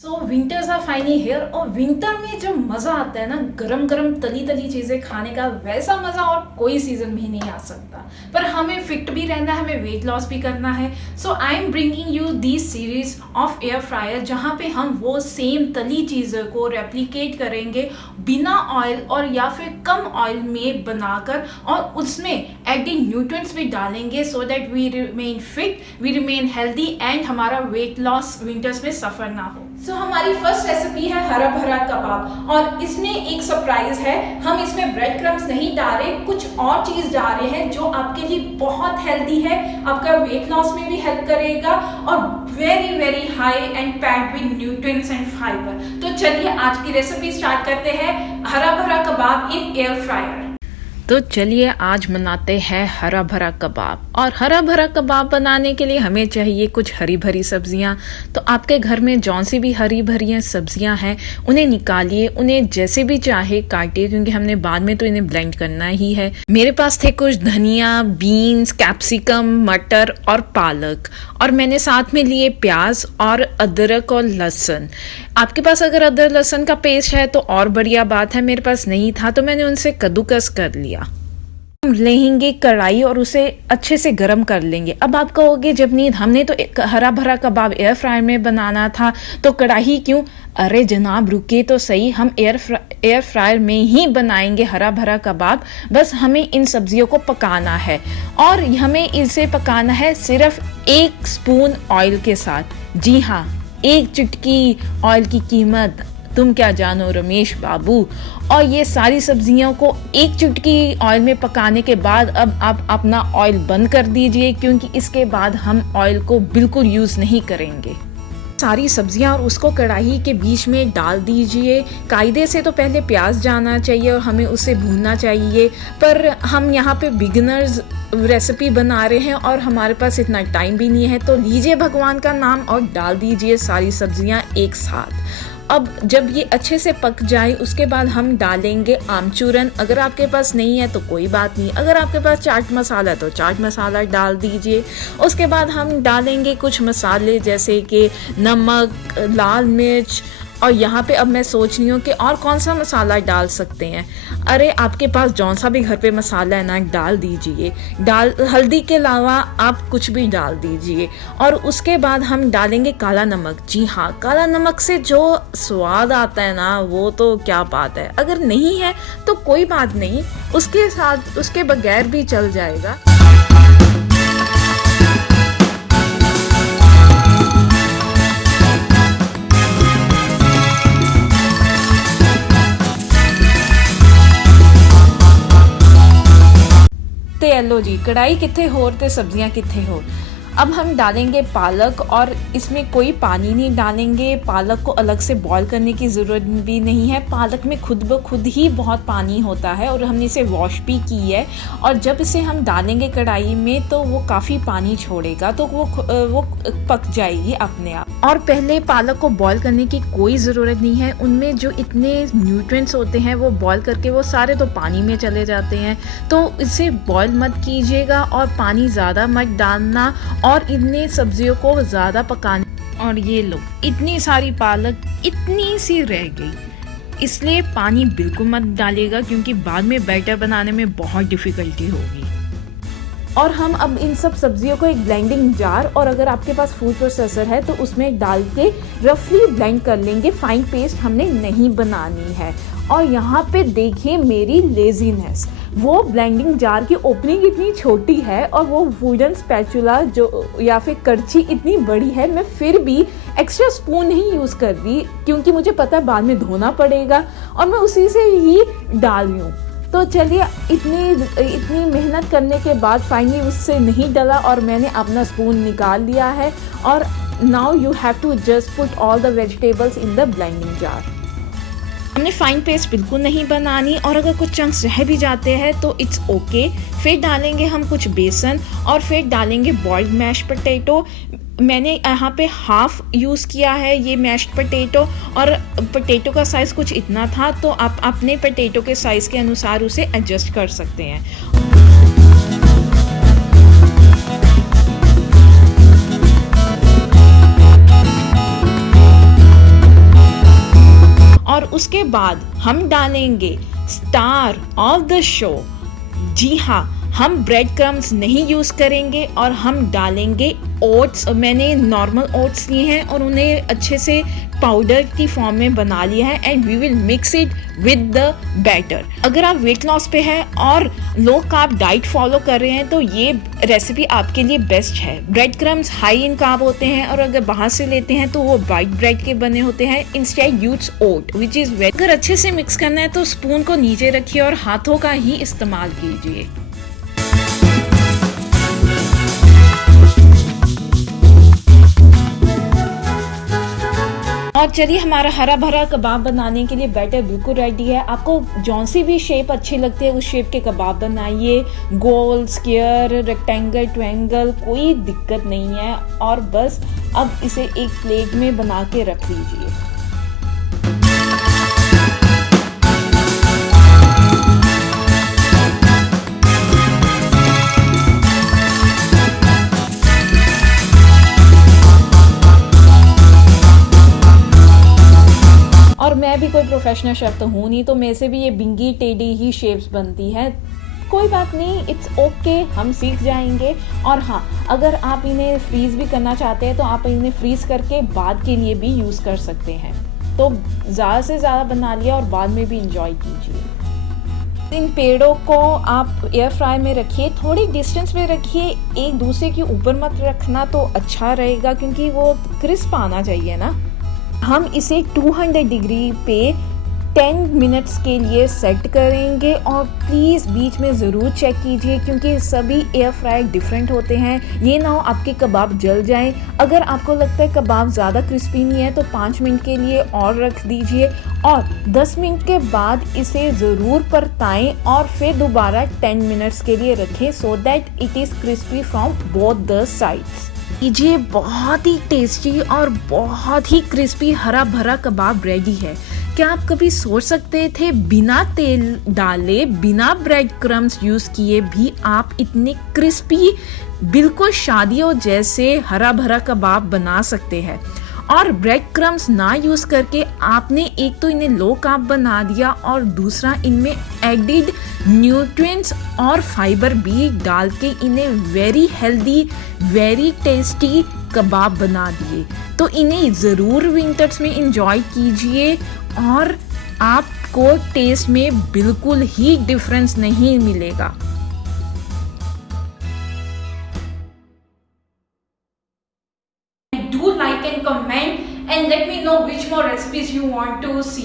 Winters are finally hair और winter में जो मज़ा आता है ना गरम गरम तली तली चीज़ें खाने का, वैसा मज़ा और कोई सीज़न में ही नहीं आ सकता। पर हमें फिट भी रहना है, हमें वेट लॉस भी करना है। So I am bringing you this series of air fryer, जहाँ पे हम वो सेम तली चीज़ों को रेप्लिकेट करेंगे बिना ऑयल और या फिर कम ऑयल में बनाकर, और उसमें एडिंग न्यूट्रिएंट्स भी डालेंगे so that we remain fit, we remain healthy and हमारा वेट लॉस विंटर्स में सफ़र ना हो। सो हमारी फर्स्ट रेसिपी है हरा भरा कबाब, और इसमें एक सरप्राइज है। हम इसमें ब्रेड क्रम्स नहीं डाल रहे, कुछ और चीज डाल रहे हैं जो आपके लिए बहुत हेल्दी है, आपका वेट लॉस में भी हेल्प करेगा और very very high and packed with nutrients and fibre. तो चलिए आज की रेसिपी स्टार्ट करते हैं, हरा भरा कबाब इन एयर फ्रायर। तो चलिए आज बनाते हैं हरा भरा कबाब। और हरा भरा कबाब बनाने के लिए हमें चाहिए कुछ हरी भरी सब्जियां। तो आपके घर में जौन सी भी हरी भरी सब्जियां हैं उन्हें निकालिए, उन्हें जैसे भी चाहे काटिए, क्योंकि हमने बाद में तो इन्हें ब्लेंड करना ही है। मेरे पास थे कुछ धनिया, बीन्स, कैप्सिकम, मटर और पालक, और मैंने साथ में लिए प्याज और अदरक और लहसुन। आपके पास अगर अदरक लहसुन का पेस्ट है तो और बढ़िया बात है, मेरे पास नहीं था तो मैंने उनसे कद्दूकस कर लिया। हम लेंगे कढ़ाई और उसे अच्छे से गर्म कर लेंगे। अब आप कहोगे जब नहीं, हमने तो हरा भरा कबाब एयर फ्रायर में बनाना था तो कढ़ाई क्यों? अरे जनाब रुके तो सही, हम एयर फ्रायर में ही बनाएंगे हरा भरा कबाब। बस हमें इन सब्जियों को पकाना है और हमें इसे पकाना है सिर्फ 1 स्पून ऑयल के साथ। जी हाँ, 1 चुटकी ऑयल की कीमत तुम क्या जानो रमेश बाबू। और ये सारी सब्जियों को 1 चुटकी ऑयल में पकाने के बाद अब आप अपना ऑयल बंद कर दीजिए, क्योंकि इसके बाद हम ऑयल को बिल्कुल यूज़ नहीं करेंगे। सारी सब्जियां और उसको कढ़ाई के बीच में डाल दीजिए। कायदे से तो पहले प्याज जाना चाहिए और हमें उसे भूनना चाहिए, पर हम यहाँ पे बिगिनर्स रेसिपी बना रहे हैं और हमारे पास इतना टाइम भी नहीं है, तो लीजिए भगवान का नाम और डाल दीजिए सारी सब्जियां एक साथ। अब जब ये अच्छे से पक जाए उसके बाद हम डालेंगे आमचूरन। अगर आपके पास नहीं है तो कोई बात नहीं, अगर आपके पास चाट मसाला है तो चाट मसाला डाल दीजिए। उसके बाद हम डालेंगे कुछ मसाले जैसे कि नमक, लाल मिर्च, और यहाँ पे अब मैं सोच रही हूँ कि और कौन सा मसाला डाल सकते हैं। अरे आपके पास जौन सा भी घर पे मसाला है ना डाल दीजिए। हल्दी के अलावा आप कुछ भी डाल दीजिए। और उसके बाद हम डालेंगे काला नमक। जी हाँ, काला नमक से जो स्वाद आता है ना वो तो क्या बात है। अगर नहीं है तो कोई बात नहीं, उसके साथ उसके बगैर भी चल जाएगा। ते लो जी, कढ़ाई किथे होर ते सब्जियां किथे होर। अब हम डालेंगे पालक, और इसमें कोई पानी नहीं डालेंगे। पालक को अलग से बॉईल करने की ज़रूरत भी नहीं है, पालक में खुद ब खुद ही बहुत पानी होता है और हमने इसे वॉश भी की है। और जब इसे हम डालेंगे कढ़ाई में तो वो काफ़ी पानी छोड़ेगा, तो वो पक जाएगी अपने आप। और पहले पालक को बॉईल करने की कोई ज़रूरत नहीं है, उनमें जो इतने न्यूट्रिएंट्स होते हैं वो बॉईल करके वो सारे तो पानी में चले जाते हैं। तो इसे बॉईल मत कीजिएगा और पानी ज़्यादा मत डालना और इतनी सब्जियों को ज़्यादा पकाने। और ये लो, इतनी सारी पालक इतनी सी रह गई, इसलिए पानी बिल्कुल मत डालिएगा, क्योंकि बाद में बैटर बनाने में बहुत डिफ़िकल्टी होगी। और हम अब इन सब सब्जियों को एक ब्लेंडिंग जार, और अगर आपके पास फूड प्रोसेसर है तो उसमें डाल के रफली ब्लेंड कर लेंगे। फाइन पेस्ट हमने नहीं बनानी है। और यहाँ पे देखिए मेरी लेजीनेस, वो ब्लेंडिंग जार की ओपनिंग इतनी छोटी है और वो वुडन स्पैचुला जो या फिर करछी इतनी बड़ी है, मैं फिर भी एक्स्ट्रा स्पून नहीं यूज़ कर रही, क्योंकि मुझे पता है बाद में धोना पड़ेगा और मैं उसी से ही डाल रही हूँ। तो चलिए, इतनी मेहनत करने के बाद फाइनली उससे नहीं डला और मैंने अपना स्पून निकाल लिया है। और now you have to just put all the vegetables in the blending jar. हमने फाइन पेस्ट बिल्कुल नहीं बनानी, और अगर कुछ चंक्स रह भी जाते हैं तो इट्स ओके। फिर डालेंगे हम कुछ बेसन और फिर डालेंगे बॉइल्ड मैश पोटैटो। मैंने यहाँ पे हाफ यूज़ किया है ये मैश्ड पोटैटो, और पोटैटो का साइज़ कुछ इतना था, तो आप अपने पोटैटो के साइज़ के अनुसार उसे एडजस्ट कर सकते हैं। उसके बाद हम डालेंगे स्टार ऑफ द शो। जी हाँ, हम ब्रेड क्रम्स नहीं यूज़ करेंगे और हम डालेंगे ओट्स। मैंने नॉर्मल ओट्स लिए हैं और उन्हें अच्छे से पाउडर की फॉर्म में बना लिया है and we will mix it with the batter. अगर आप वेट लॉस पे हैं और लो कार्ब डाइट फॉलो कर रहे हैं तो ये रेसिपी आपके लिए बेस्ट है। Bread crumbs high in carb होते हैं और अगर बाहर से लेते हैं तो वो वाइट ब्रेड के बने होते हैं। Instead use oat which is weight. अगर अच्छे से मिक्स करना है तो स्पून को नीचे रखिए और हाथों का ही इस्तेमाल कीजिए। और चलिए, हमारा हरा भरा कबाब बनाने के लिए बैटर बिल्कुल रेडी है। आपको जौन सी भी शेप अच्छी लगती है उस शेप के कबाब बनाइए। गोल, स्क्वायर, रेक्टेंगल, ट्रायंगल, कोई दिक्कत नहीं है। और बस अब इसे एक प्लेट में बना के रख लीजिए। और मैं भी कोई प्रोफेशनल शेफ तो हूँ नहीं, तो मेरे से भी ये बिंगी टेढ़ी ही शेप्स बनती है। कोई बात नहीं, इट्स ओके, हम सीख जाएंगे। और हाँ, अगर आप इन्हें फ्रीज़ भी करना चाहते हैं तो आप इन्हें फ्रीज़ करके बाद के लिए भी यूज़ कर सकते हैं। तो ज़्यादा से ज़्यादा बना लिया और बाद में भी इंजॉय कीजिए। इन पेड़ों को आप एयर फ्राई में रखिए, थोड़ी डिस्टेंस में रखिए, एक दूसरे के ऊपर मत रखना तो अच्छा रहेगा क्योंकि वो क्रिस्प आना चाहिए ना। हम इसे 200 डिग्री पे 10 मिनट्स के लिए सेट करेंगे। और प्लीज़ बीच में ज़रूर चेक कीजिए क्योंकि सभी एयर फ्राई डिफरेंट होते हैं। ये ना हो आपके कबाब जल जाएं। अगर आपको लगता है कबाब ज़्यादा क्रिस्पी नहीं है तो 5 मिनट के लिए और रख दीजिए और 10 मिनट के बाद इसे ज़रूर परताएं और फिर दोबारा 10 मिनट्स के लिए रखें so that it is crispy from both the sides. ये बहुत ही टेस्टी और बहुत ही क्रिस्पी हरा भरा कबाब रेडी है। क्या आप कभी सोच सकते थे बिना तेल डाले, बिना ब्रेड क्रम्स यूज़ किए भी आप इतने क्रिस्पी, बिल्कुल शादियों जैसे हरा भरा कबाब बना सकते हैं? और ब्रेड क्रम्स ना यूज़ करके आपने एक तो इन्हें लो कार्ब बना दिया और दूसरा इनमें एडिड न्यूट्रिएंट्स और फाइबर भी डाल के इन्हें वेरी हेल्दी, वेरी टेस्टी कबाब बना दिए। तो इन्हें ज़रूर विंटर्स में इंजॉय कीजिए और आपको टेस्ट में बिल्कुल ही डिफरेंस नहीं मिलेगा। Do like and comment and let me know which more recipes you want to see.